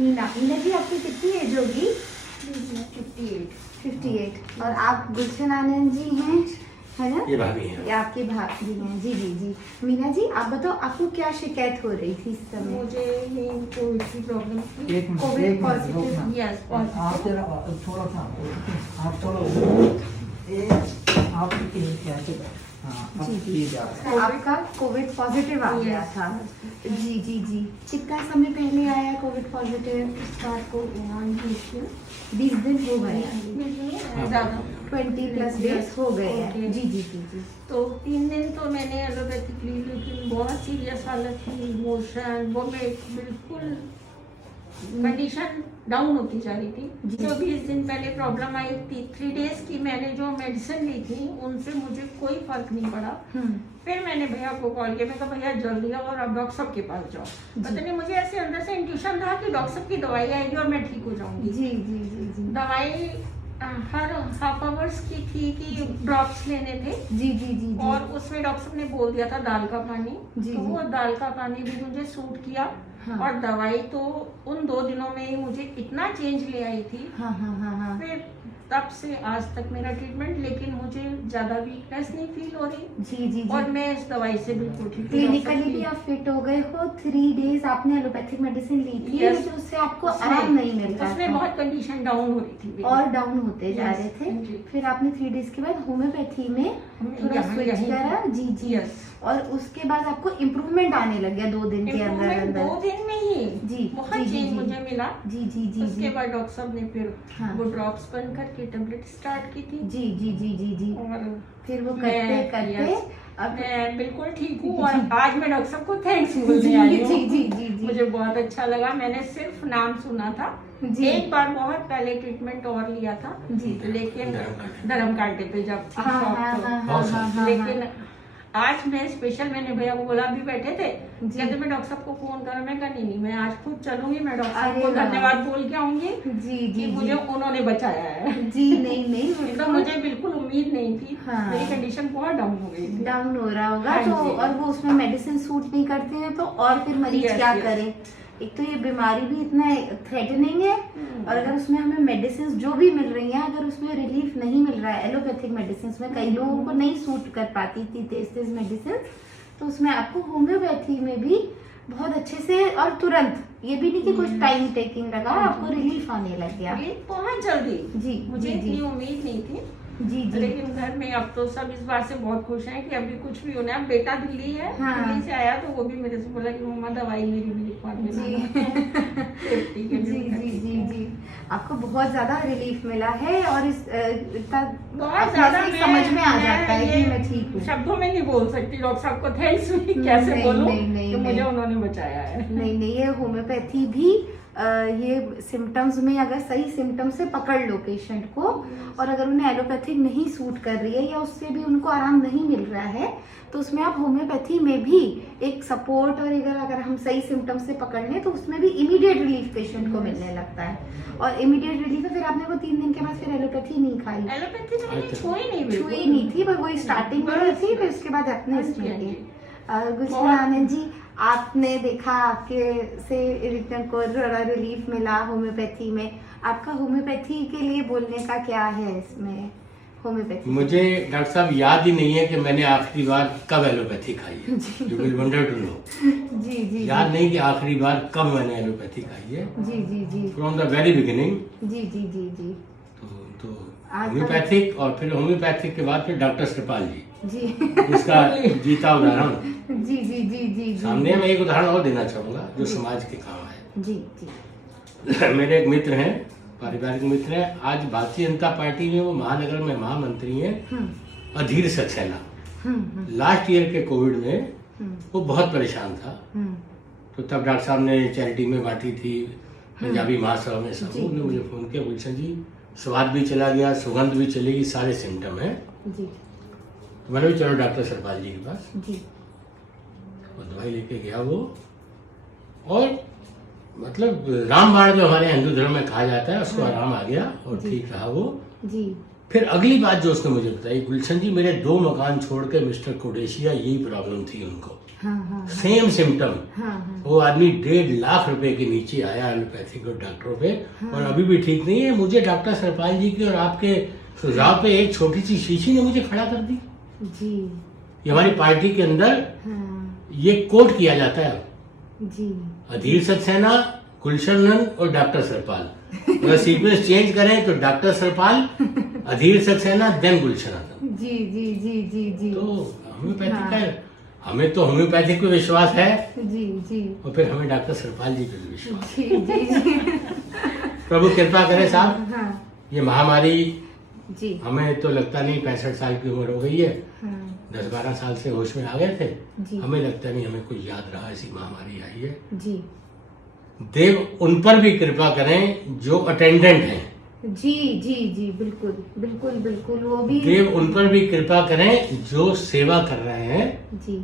मीना जी आपकी कितनी एज होगी? 58। और आप गुलशन आनंद जी हैं, है ना? ये भाभी हैं। ये आपकी भाभी हैं। जी जी जी। मीना जी आप बताओ, आपको क्या शिकायत हो रही थी इस समय? मुझे ये कोविड की प्रॉब्लम थी। एक मिनट, कोविड एक मिनट, पॉजिटिव। रुकना। यस, आप जरा थोड़ा सा आप थोड़ा ये आप कैसे हाँ अब जी जी। ये जा रहा है। आपका कोविड पॉजिटिव आ गया Yes. था। जी जी जी। कितना समय पहले आया कोविड पॉजिटिव? स्टार्ट को 20 दिन हो गए, ज़्यादा 20+ डेज हो गए हैं। Okay. जी जी जी जी। तो 3 दिन तो मैंने एलोपैथिक ली, लेकिन बहुत सीरियस हालत थी। मोशन वोमिट, बिल्कुल कंडीशन डाउन होती जा रही थी। जी। तो 20 दिन पहले प्रॉब्लम आई थी। 3 डेज की मैंने जो मेडिसिन ली थी उनसे मुझे कोई फर्क नहीं पड़ा। फिर मैंने भैया को कॉल किया, मैं कहा भैया जल्दी आओ और आप डॉक्टर साहब के पास जाओ। पता नहीं मुझे ऐसे अंदर से इंट्यूशन था कि डॉक्टर साहब की दवाई आएगी और मैं ठीक हो जाऊंगी। जी जी जी जी। दवाई हर हाफ आवर्स की थी कि ड्रॉप्स लेने थे। जी जी जी जी। और उसमें डॉक्टर साहब ने बोल दिया था दाल का पानी। जी, तो जी। वो दाल का पानी भी मुझे सूट किया। हाँ। और दवाई तो उन 2 दिनों में ही मुझे इतना चेंज ले आई थी। हाँ हाँ हाँ हाँ। फिर तब से आज तक मेरा ट्रीटमेंट, लेकिन मुझे ज्यादा वीकनेस नहीं फील हो रही। जी जी और जी। मैं इस दवाई से बिल्कुल ठीक हूँ। क्लिनिकली भी आप फिट हो गए हो। 3 डेज आपने एलोपैथिक मेडिसिन ली थी, Yes. लेकिन उससे आपको आराम नहीं मिल रहा उसमें था बहुत कंडीशन डाउन हो रही थी मेरी। और डाउन होते जा Yes, रहे थे। जी। फिर आपने 3 डेज के बाद होम्योपैथी में थोड़ा यहाँ- स्विच यहीं- करा। जी जी। Yes. और उसके बाद आपको इम्प्रूवमेंट आने लग गया 2 दिन के अंदर Improvement अंदर। 2 दिन में ही जी, बहुत जी, जी, चेंज जी। मुझे मिला। जी जी जी उसके जी। बाद डॉक्टर साहब ने फिर हाँ। वो ड्रॉप्स बंद करके टेबलेट स्टार्ट की थी। जी जी जी जी जी। और फिर वो मैं- करते करते yes, अब मैं बिल्कुल ठीक हूँ। जी, और जी। आज मैं डॉक्टर साहब को थैंक्स जी बोलने आई हूँ। जी जी जी जी। मुझे बहुत अच्छा लगा। मैंने सिर्फ नाम सुना था। जी। एक बार बहुत पहले ट्रीटमेंट और लिया था, जी। लेकिन धर्मकांटे। धर्मकांटे पे जब थी हाँ शॉप हाँ तो। हाँ हाँ हाँ हाँ। लेकिन आज मैं स्पेशल, मैंने भैया को बोला, अभी बैठे थे, जी। कहते मैं डॉक्टर साहब को फोन करूँ। मैं कहा नहीं, मैं आज खुद चलूंगी, मैं डॉक्टर साहब अरे को वाह। धन्यवाद बोल के आऊंगी जी कि जी मुझे जी। उन्होंने बचाया है। जी नहीं नहीं एकदम बिल्कुल मुझे बिल्कुल उम्मीद नहीं थी। हाँ। मेरी कंडीशन बहुत डाउन हो गई थी। डाउन हो रहा होगा। हाँ तो जी। और वो उसमें मेडिसिन सूट नहीं करते हैं, तो और फिर मरीज Yes, क्या yes. करे? एक तो ये बीमारी भी इतना थ्रेटनिंग है, और अगर उसमें हमें मेडिसिन जो भी मिल रही हैं, अगर उसमें रिलीफ नहीं मिल रहा है, एलोपैथिक मेडिसिन में कई लोगों को नहीं सूट कर पाती थी तेज मेडिसिन, तो उसमें आपको होम्योपैथी में भी बहुत अच्छे से और तुरंत, ये भी नहीं कि कुछ टाइम टेकिंग लगा, आपको रिलीफ आने लग गया। ये बहुत जल्दी। जी मुझे जी जी इतनी उम्मीद नहीं थी। जी जी। लेकिन घर में अब तो सब इस बात से बहुत खुश हैं कि अभी कुछ भी होना है। अब बेटा दिल्ली है, हाँ। दिल्ली से आया तो वो भी मेरे से बोला कि मम्मा दवाई मेरी भी लिखवा देना। जी। सेफ्टी के जी लिए। जी जी जी। आपको बहुत ज्यादा रिलीफ मिला है, और इस इतना बहुत अपने ज्यादा से ही समझ में आ जाता है कि ये मैं ठीक हूँ। शब्दों में नहीं बोल सकती डॉक्टर साहब को थैंक्स भी कैसे नहीं, बोलूं नहीं, नहीं, कि मुझे नहीं। उन्होंने बचाया है। नहीं नहीं, ये होम्योपैथी भी ये सिम्टम्स में अगर सही सिम्टम्स से पकड़ लो पेशेंट को, और अगर उन्हें एलोपैथिक नहीं सूट कर रही है या उससे भी उनको आराम नहीं मिल रहा है, तो उसमें आप होम्योपैथी में भी एक सपोर्ट, और अगर हम सही सिम्टम्स से पकड़ लें तो उसमें भी इमीडिएट रिलीफ पेशेंट को मिलने लगता है। और इमीडिएट रिलीफ है, फिर आपने वो 3 दिन के बाद फिर एलोपैथी नहीं खाई? एलोपैथी तो मैंने अच्छा। छुई नहीं, बिल्कुल। छुई नहीं थी, पर वही स्टार्टिंग में हुई थी, फिर उसके बाद अपने हाँ जी, इसमें हाँ थी। जी। गुलशन बहुत- आनंद जी, आपने देखा आपके से रिटर्न को थोड़ा रिलीफ मिला होम्योपैथी में। आपका होम्योपैथी के लिए बोलने का क्या है इसमें? होम्योपैथी मुझे डॉक्टर साहब याद ही नहीं है कि मैंने आखिरी बार कब एलोपैथी खाई है। You will wonder to know. जी जी याद नहीं कि आखिरी बार कब मैंने एलोपैथी खाई है। जी जी जी फ्रॉम द वेरी बिगिनिंग। जी जी जी जी तो आज होम्योपैथिक, और फिर होम्योपैथिक के बाद फिर डॉक्टर कृपाल जी, जी इसका जीता उदाहरण। जी जी जी जी सामने मैं एक उदाहरण और देना चाहूंगा जो समाज के काम है। जी जी मेरे एक मित्र हैं, पारिवारिक मित्र हैं, आज भारतीय जनता पार्टी में वो महानगर में महामंत्री हैं, अधीर सक्सेना। लास्ट ईयर के कोविड में वो बहुत परेशान था, तो तब डॉक्टर साहब ने चैरिटी में बांटी थी, पंजाबी महासभा में सब। जी। उन्होंने मुझे फोन किया, गुलशन जी स्वाद भी चला गया, सुगंध भी चलेगी, सारे सिम्टम हैं, जी तो मैंने भी चलो डॉक्टर सरपाल जी के पास। जी वो दवाई लेके गया वो, और मतलब रामबाण जो हमारे हिंदू धर्म में कहा जाता है, उसको हाँ। आराम आ गया और जी। ठीक रहा वो। जी फिर अगली बात जो उसने मुझे बताई, गुलशन जी मेरे 2 मकान छोड़ के मिस्टर कोडेशिया यही प्रॉब्लम थी उनको, हाँ, सेम सिम्टम। हाँ, वो आदमी 1.5 लाख रुपए के नीचे आया एलोपैथिक और डॉक्टरों पे, और अभी भी ठीक नहीं है। मुझे डॉक्टर सरपाल जी के और आपके सुझाव पे एक छोटी सी शीशी ने मुझे खड़ा कर दी। जी, ये हमारी पार्टी के अंदर हाँ, ये कोट किया जाता है, जी, अधीर सक्सेना, गुलशन नंद और डॉक्टर सरपाल। अगर सीक्वेंस चेंज करें तो डॉक्टर सरपाल, अधीर सक्सेना, देन गुलशन नंद। जी, जी, जी, जी, जी, तो होम्योपैथिक हाँ। का, हमें तो होम्योपैथिक पे विश्वास है, जी, जी, और फिर हमें डॉक्टर सरपाल जी पे भी विश्वास है। जी, जी, जी, प्रभु कृपा करे साहब, हाँ, ये महामारी जी, हमें तो लगता नहीं 65 साल की उम्र हो गई है, हाँ, 10-12 साल से होश में आ गए थे, जी, हमें लगता नहीं हमें कुछ याद रहा ऐसी महामारी आई है। जी, देव उन पर भी कृपा करें जो अटेंडेंट हैं, जी, जी, जी, बिल्कुल, बिल्कुल, बिल्कुल, वो भी, देव उन पर भी कृपा करें जो सेवा कर रहे हैं। जी,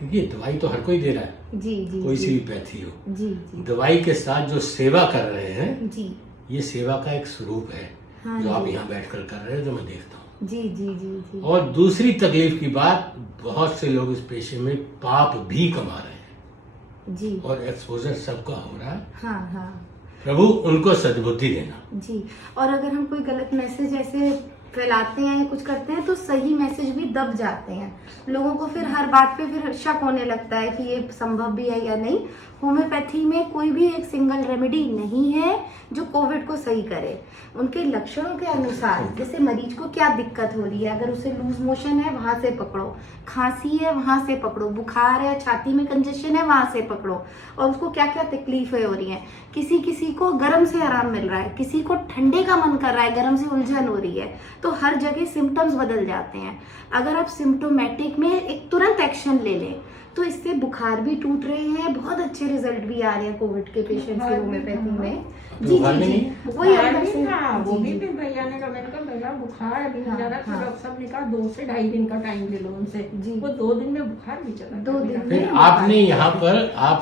ठीक है, दवाई तो हर कोई दे रहा है, जी, जी, कोई सी जी, भी पैथी हो, जी, जी, दवाई के साथ जो सेवा कर रहे हैं, जी, ये सेवा का एक स्वरूप है, हाँ जो आप जी। यहाँ बैठकर कर रहे हैं, जो मैं देखता हूँ। जी, जी, जी, जी, और दूसरी तकलीफ की बात, बहुत से लोग इस पेशे में पाप भी कमा रहे हैं, जी, और एक्सपोजर सबका हो रहा है। हाँ, हाँ, प्रभु उनको सद्बुद्धि देना। जी। और अगर हम कोई गलत मैसेज ऐसे फैलाते हैं या कुछ करते हैं तो सही मैसेज भी दब जाते हैं, लोगों को फिर हर बात पे फिर शक होने लगता है कि ये संभव भी है या नहीं। होम्योपैथी में कोई भी एक सिंगल रेमेडी नहीं है जो कोविड को सही करे। उनके लक्षणों के अनुसार, जैसे मरीज को क्या दिक्कत हो रही है, अगर उसे लूज मोशन है वहां से पकड़ो, खांसी है वहां से पकड़ो, बुखार है, छाती में कंजेशन है वहां से पकड़ो, और उसको क्या क्या तकलीफें हो रही हैं। किसी किसी को गर्म से आराम मिल रहा है, किसी को ठंडे का मन कर रहा है, गर्म से उलझन हो रही है, तो हर जगह सिम्टम्स बदल जाते हैं। अगर आप सिम्टोमेटिक में एक तुरंत एक्शन ले लें तो इससे बुखार भी टूट रहे हैं, बहुत अच्छे रिजल्ट भी आ रहे हैं कोविड के पेशेंट्स के होम्योपैथी में। जी, बुखार जी, में जी, नहीं? वही बुखार अंदर भी से, था, वो जी, भी जी, फिर भैया ने कहा, मैंने कहा भैया बुखार अभी नहीं हाँ, जा रहा, फिर हाँ। डॉक्टर साहब ने कहा 2 से ढाई दिन का टाइम ले लो उनसे। जी। वो 2 दिन में बुखार भी चला 2 गया दिन मेरा। में। फिर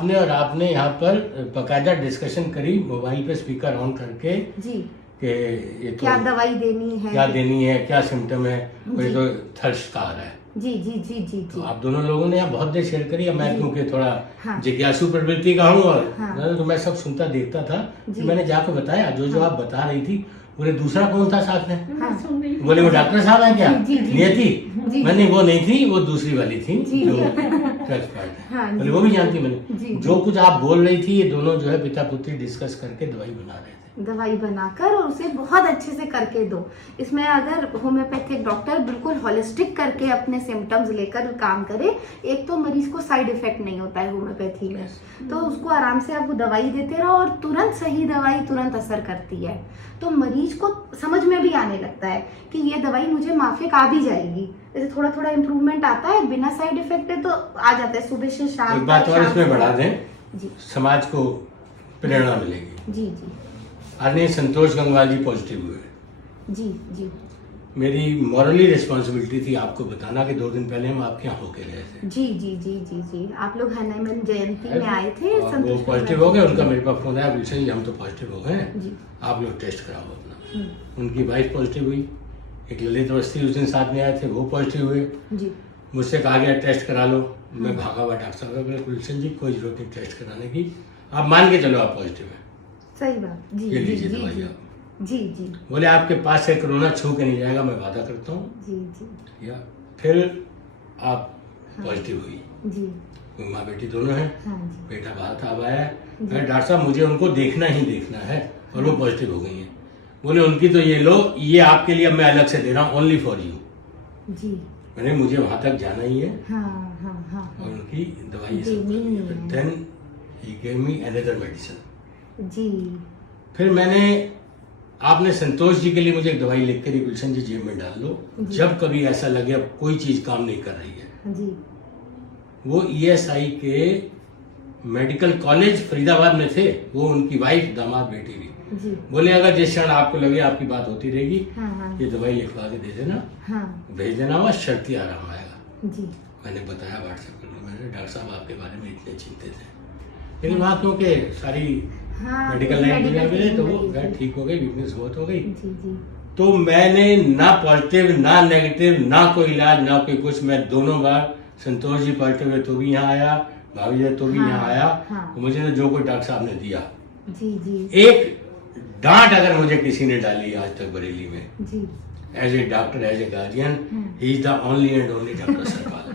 आपने यहाँ पर बकायदा डिस्कशन करी, मोबाइल पे स्पीकर ऑन करके, जी, कि ये तो क्या दवाई देनी है, क्या देनी है, क्या सिम्टम है, और ये जी। तो थर्स्ट का आ रहा है। जी, जी, जी, जी, तो जी, आप दोनों लोगों ने यहाँ बहुत देर शेयर करी। अब मैं जी। क्योंकि थोड़ा हाँ। जिज्ञासु प्रवृत्ति का हूँ, और हाँ। तो मैं सब सुनता देखता था, जी। तो मैंने जाकर बताया जो आप बता रही थी। बोले दूसरा कौन था साथ में? मैं सुन रही थी। बोले वो डॉक्टर साहब है क्या? जी, जी, जी। नियति? जी। मैंने वो नहीं थी, वो दूसरी वाली थी जी। जो एक्सपर्ट है। हाँ, बोले जी। वो भी जानती जी, मैंने। जी। जो कुछ आप बोल रही थी, ये दोनों जो है पिता पुत्री डिस्कस करके दवाई बना रहे थे। दवाई बनाकर और उसे बहुत अच्छे से करके दो। इसमें अगर होम्योपैथिक डॉक्टर बिल्कुल होलिस्टिक करके अपने सिम्टम्स लेकर काम करे, एक तो मरीज को साइड इफेक्ट नहीं होता है होम्योपैथी में, तो उसको आराम से आप वो दवाई देते रहो और तुरंत सही दवाई तुरंत असर करती है। तो मरीज को समझ में भी आने लगता है कि ये दवाई मुझे माफिक आ भी जाएगी, जैसे थोड़ा थोड़ा इम्प्रूवमेंट आता है, बिना साइड इफेक्ट है तो आ जाता है सुबह से शाम एक बात तक, और शाम इसमें से- बढ़ा दें, जी, समाज को प्रेरणा मिलेगी। जी, जी, आदरणीय संतोष गंगवाल जी पॉजिटिव हुए। जी, जी, मेरी मॉरली रिस्पॉन्सिबिलिटी थी आपको बताना कि 2 दिन पहले हम आपके यहाँ होके गए थे। जी, जी, जी, जी, जी, आप लोग हनुमान जयंती में आए थे। और वो संतोष पॉजिटिव हो गए, उनका मेरे पास फोन आया, गुलशन जी हम तो पॉजिटिव हो गए हैं, जी, आप लोग टेस्ट कराओ अपना। हम्म, उनकी वाइफ पॉजिटिव हुई, एक ललित अवस्थी उस दिन साथ में आए थे, वो पॉजिटिव हुए। जी, मुझसे कहा गया टेस्ट करा लो, मैं भागा हुआ डॉक्टर साहब बोले गुलशन जी कोई जरूरत नहीं टेस्ट कराने की, आप मान के चलो आप पॉजिटिव है, सही बात। जी, ये जी, लीजिए जी, दवाई जी, आप। जी, जी, बोले आपके पास से कोरोना छू के नहीं जाएगा, मैं वादा करता हूँ। जी, जी, या फिर आप हाँ। पॉजिटिव हुई, जी, माँ बेटी दोनों हैं, हाँ जी, बेटा बाहर था, अब आया है। मैं डॉक्टर साहब मुझे उनको देखना ही देखना है, और वो पॉजिटिव हो गई हैं। बोले उनकी तो ये लो, ये आपके लिए अब मैं अलग से दे रहा हूँ, ओनली फॉर यू। जी, मैंने मुझे वहां तक जाना ही है, हाँ, हाँ, हाँ, और हाँ, उनकी दवाई देनी है। Then he gave me another medicine. जी, फिर मैंने, आपने संतोष जी के लिए मुझे एक दवाई लिख कर गुलशन जी जेब में डाल लो, जी। जब कभी ऐसा लगे अब कोई चीज काम नहीं कर रही है। जी, वो ESI के मेडिकल कॉलेज फरीदाबाद में थे, वो उनकी वाइफ दामाद बेटी भी। जी, बोले अगर जिस क्षण आपको लगे आपकी बात होती रहेगी, हाँ, हाँ, ये दवाई लिखवा के दे देना, हाँ, भेज देना, वह शर्ती आराम आएगा। जी, मैंने बताया व्हाट्सएप पर, मैंने डॉक्टर साहब आपके बारे में इतने चिंतित हैं, लेकिन वहाँ क्योंकि सारी हाँ, मेडिकल लाइन मेडिकल में गए तो वो लाइन खैर ठीक हो गई, वीकनेस बहुत हो गई। जी, जी, तो मैंने ना पॉजिटिव ना नेगेटिव ना कोई इलाज ना कोई कुछ, मैं दोनों बार संतोष जी पॉजिटिव है तो भी यहाँ आया, भाभी जी तो भी हाँ, यहाँ आया। हाँ। तो मुझे तो जो कोई डॉक्टर साहब ने दिया, जी जी एक डांट अगर मुझे किसी ने डाली आज तक बरेली में, जी as a doctor as a guardian, he is the only and only doctor Sarpal.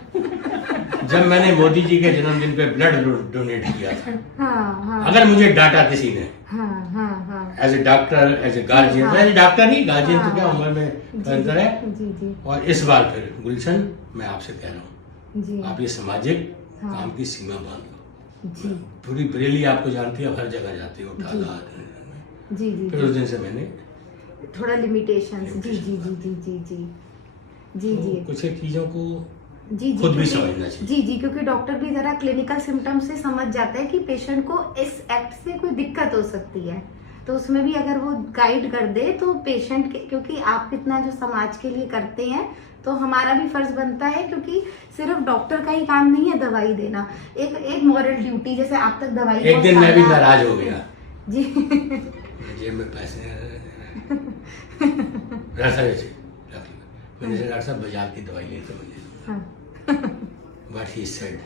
जब मैंने मोदी जी के जन्मदिन पे ब्लड डोनेट किया था, हाँ हाँ अगर मुझे डांटा किसी ने हाँ हाँ हाँ as a doctor as a guardian, हाँ। एज ए डॉक्टर नहीं, गार्जियन हाँ, तो क्या हाँ। उम्र में अंतर है। जी जी और इस बार फिर गुलशन मैं आपसे कह रहा हूँ, जी आप ये सामाजिक हाँ। काम की सीमा बांध लो। जी पूरी बरेली आपको जानती है, आप हर जगह जाती हो जी। उठाला। जी जी फिर उस दिन से मैंने थोड़ा लिमिटेशंस। जी जी जी जी जी जी जी तो जी कुछ एक चीजों को जी जी खुद भी क्योंकि- समझना चाहिए। जी जी क्योंकि डॉक्टर भी जरा क्लिनिकल सिम्टम्स से समझ जाता है कि पेशेंट को इस एक्ट से कोई दिक्कत हो सकती है, तो उसमें भी अगर वो गाइड कर दे तो पेशेंट के, क्योंकि आप इतना जो समाज के लिए करते हैं तो हमारा भी फर्ज बनता है, क्योंकि सिर्फ डॉक्टर का ही काम नहीं है दवाई देना, एक मॉरल ड्यूटी, जैसे आप तक दवाई एक दिन मैं भी पहुंचाना- नाराज हो गया, जी जेब में पैसे मैंने डॉक्टर साहब बाजार की दवाई ले तो मुझे, हाँ बट ही सेड,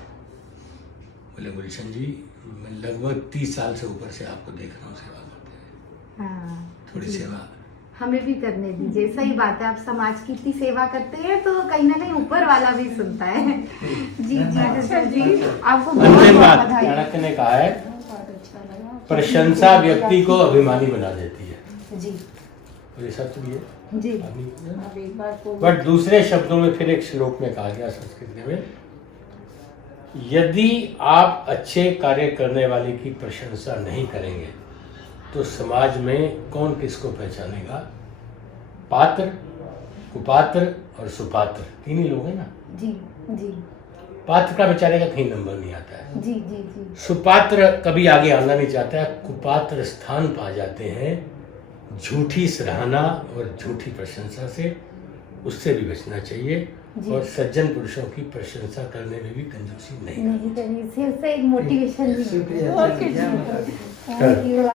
बोले गुलशन जी मैं लगभग 30 साल से ऊपर से आपको देख रहा हूँ सेवा करते हैं, हाँ थोड़ी जी। सेवा। हमें भी करने दीजिए, सही बात है, आप समाज की इतनी सेवा करते हैं तो कहीं ना कहीं ऊपर वाला भी सुनता है। जी जी जी आपको बहुत अंतिम बहुत बात बधाई। चाणक्य ने कहा है, बहुत अच्छा लगा। प्रशंसा व्यक्ति को अभिमानी बना देती है, जी और ये सच भी है। जी अब एक बार को बट दूसरे शब्दों में फिर एक श्लोक में कहा गया संस्कृत में, यदि आप अच्छे कार्य करने वाले की प्रशंसा नहीं करेंगे तो समाज में कौन किसको पहचानेगा। पात्र, कुपात्र और सुपात्र तीन ही लोग हैं ना। जी जी पात्र का बेचारे का कहीं नंबर नहीं आता है, जी जी जी सुपात्र कभी आगे आना नहीं चाहता है, कुपात्र स्थान पा जाते हैं झूठी सराहना और झूठी प्रशंसा से, उससे भी बचना चाहिए। जी। और सज्जन पुरुषों की प्रशंसा करने में भी कंजूसी नहीं नहीं करिए, सिर्फ से एक मोटिवेशन भी शुक्रिया ओके जी। शुक्रिया। Thank you.